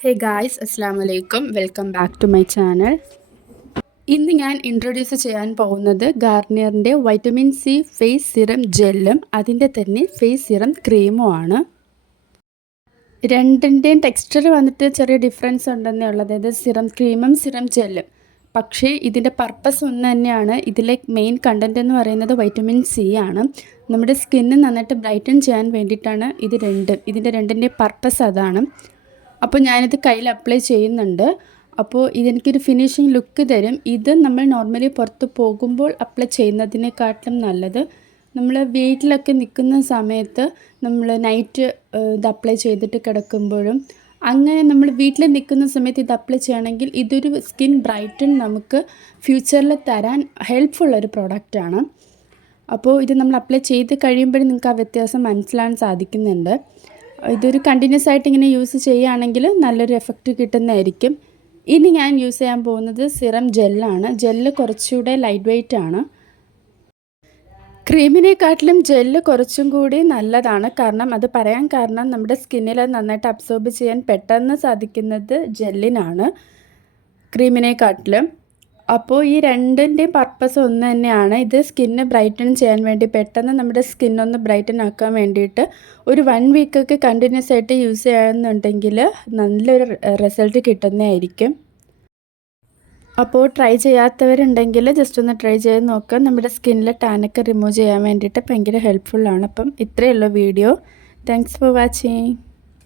ഹേ guys അസ്സാം വലൈക്കും welcome back to my channel ഇന്ന് ഞാൻ ഇൻട്രൊഡ്യൂസ് ചെയ്യാൻ പോകുന്നത് ഗാർണിയറിന്റെ വൈറ്റമിൻ സി ഫേസ് സിറം ജെല്ലും അതിന്റെ തന്നെ ഫേസ് സിറം ക്രീമും ആണ്. രണ്ടിന്റെയും ടെക്സ്ചർ വന്നിട്ട് ചെറിയ ഡിഫറൻസ് ഉണ്ടെന്നേ ഉള്ളൂ. അതായത് സിറം ക്രീമും സിറം ജെല്ലും പക്ഷേ ഇതിന്റെ പർപ്പസ് ഒന്ന് തന്നെയാണ്. ഇതിലെ മെയിൻ കണ്ടന്റ് എന്ന് പറയുന്നത് വൈറ്റമിൻ സി ആണ്. നമ്മുടെ സ്കിന്ന് നന്നായിട്ട് ബ്രൈറ്റൻ ചെയ്യാൻ വേണ്ടിയിട്ടാണ് ഇത് രണ്ടും. ഇതിന്റെ രണ്ടിന്റെ പർപ്പസ് അതാണ്. അപ്പോൾ ഞാനിത് കയ്യിൽ അപ്ലൈ ചെയ്യുന്നുണ്ട്. അപ്പോൾ ഇതെനിക്കൊരു ഫിനിഷിങ് ലുക്ക് തരും. ഇത് നമ്മൾ നോർമലി പുറത്ത് പോകുമ്പോൾ അപ്ലൈ ചെയ്യുന്നതിനെക്കാട്ടിലും നല്ലത് നമ്മൾ വീട്ടിലൊക്കെ നിൽക്കുന്ന സമയത്ത് നമ്മൾ നൈറ്റ് ഇത് അപ്ലൈ ചെയ്തിട്ട് കിടക്കുമ്പോഴും അങ്ങനെ നമ്മൾ വീട്ടിൽ നിൽക്കുന്ന സമയത്ത് ഇത് അപ്ലൈ ചെയ്യണമെങ്കിൽ ഇതൊരു സ്കിൻ ബ്രൈറ്റൺ നമുക്ക് ഫ്യൂച്ചറിൽ തരാൻ ഹെൽപ്ഫുൾ ഒരു പ്രോഡക്റ്റാണ് അപ്പോൾ ഇത് നമ്മൾ അപ്ലൈ ചെയ്ത് കഴിയുമ്പോഴും നിങ്ങൾക്ക് ആ വ്യത്യാസം മനസ്സിലാൻ സാധിക്കുന്നുണ്ട്. ഇതൊരു കണ്ടിന്യൂസ് ആയിട്ട് ഇങ്ങനെ യൂസ് ചെയ്യുകയാണെങ്കിൽ നല്ലൊരു എഫക്റ്റ് കിട്ടുന്നതായിരിക്കും. ഇനി ഞാൻ യൂസ് ചെയ്യാൻ പോകുന്നത് സിറം ജെല്ലാണ് ജെല്ല് കുറച്ചുകൂടെ ലൈറ്റ് വെയ്റ്റ് ആണ്. ക്രീമിനെക്കാട്ടിലും ജെല്ല് കുറച്ചും കൂടി നല്ലതാണ്. കാരണം അത് പറയാൻ കാരണം നമ്മുടെ സ്കിന്നിൽ നന്നായിട്ട് അബ്സോർബ് ചെയ്യാൻ പെട്ടെന്ന് സാധിക്കുന്നത് ജെല്ലിനാണ് ക്രീമിനെക്കാട്ടിലും. അപ്പോൾ ഈ രണ്ടിന്റെയും പർപ്പസ് ഒന്ന് തന്നെയാണ് ഇത് സ്കിന്ന് ബ്രൈറ്റൺ ചെയ്യാൻ വേണ്ടി പെട്ടെന്ന് നമ്മുടെ സ്കിന്നൊന്ന് ബ്രൈറ്റൺ ആക്കാൻ വേണ്ടിയിട്ട് ഒരു വൺ വീക്കൊക്കെ കണ്ടിന്യൂസ് ആയിട്ട് യൂസ് ചെയ്യാമെന്നുണ്ടെങ്കിൽ നല്ലൊരു റിസൾട്ട് കിട്ടുന്നതായിരിക്കും. അപ്പോൾ ട്രൈ ചെയ്യാത്തവരുണ്ടെങ്കിൽ ജസ്റ്റ് ഒന്ന് ട്രൈ ചെയ്ത് നോക്കുക. നമ്മുടെ സ്കിന്നിലെ ടാനൊക്കെ റിമൂവ് ചെയ്യാൻ വേണ്ടിയിട്ട് ഭയങ്കര ഹെൽപ്ഫുള്ളാണ് അപ്പം ഇത്രയേ ഉള്ളൂ വീഡിയോ താങ്ക്സ് ഫോർ വാച്ചിങ്